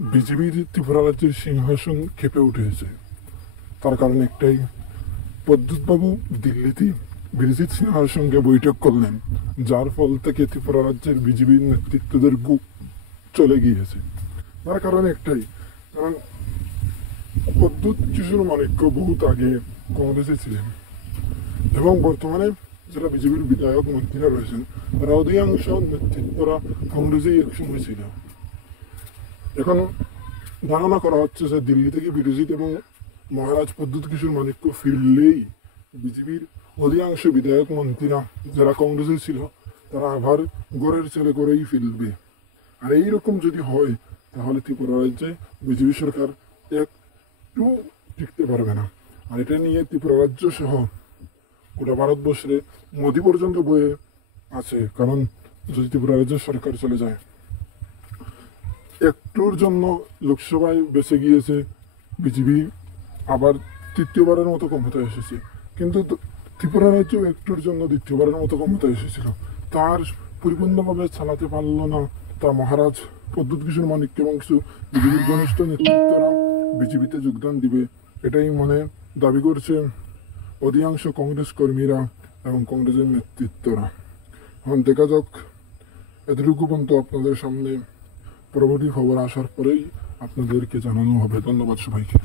বিজেপির ত্রিপুরা রাজ্যের সিংহাসন কেঁপে উঠেছে। তার কারণ একটাই, প্রদ্যুৎবাবু দিল্লিতে বিরোধীর সিংহার সঙ্গে বৈঠক করলেন, যার ফল থেকে ত্রিপুরা রাজ্যের বিজেপির নেতৃত্বদের গুপ চলে গিয়েছে। তার কারণ একটাই, কারণ প্রদ্যুৎ কিশোর মানিক্য বহুত আগে কংগ্রেসে ছিলেন এবং বর্তমানে যারা বিজেপির বিধায়ক মন্ত্রীরা রয়েছেন তারা অধিকাংশ নেতৃত্বরা কংগ্রেসেই একসঙ্গে ছিল। এখন ধারণা করা হচ্ছে যে দিল্লি থেকে বিরোধী এবং মহারাজ প্রদ্যুৎ কিশোর মানিক্য ফিরলেই বিজেপির অধিকাংশ বিধায়ক মন্ত্রীরা যারা কংগ্রেসে ছিল তারা আবার গড়ের ছেলে করেই ফিরবে। আর এইরকম যদি হয় তাহলে ত্রিপুরা রাজ্যে বিজেপি সরকার একটু টিকতে পারবে না। আর এটা নিয়ে ত্রিপুরা রাজ্য সহ গোটা ভারতবর্ষে মোদী পর্যন্ত বয়ে আছে। কারণ যদি ত্রিপুরা রাজ্যের সরকার চলে যায়, একটুর জন্য লোকসভায় বেঁচে গিয়েছে বিজেপি, আবার তৃতীয়বারের মতো ক্ষমতায় এসেছে, কিন্তু ত্রিপুরা রাজ্য একটুর জন্য দ্বিতীয়বারের মতো ক্ষমতায় এসেছিল, তার পরিপূর্ণভাবে চালাতে পারল না। তা মহারাজ প্রদ্যুৎ কিশোর মানিক্য এবং কিছু বিজেপির ঘনিষ্ঠ নেতৃত্বরা বিজেপিতে যোগদান দিবে, এটাই মনে দাবি করছে অধিকাংশ কংগ্রেস কর্মীরা এবং কংগ্রেসের নেতৃত্বরা। এখন দেখা যাক, এতটুকু পর্যন্ত আপনাদের সামনে পরবর্তী খবর আসার পরেই আপনাদেরকে জানানো হবে। ধন্যবাদ সবাইকে।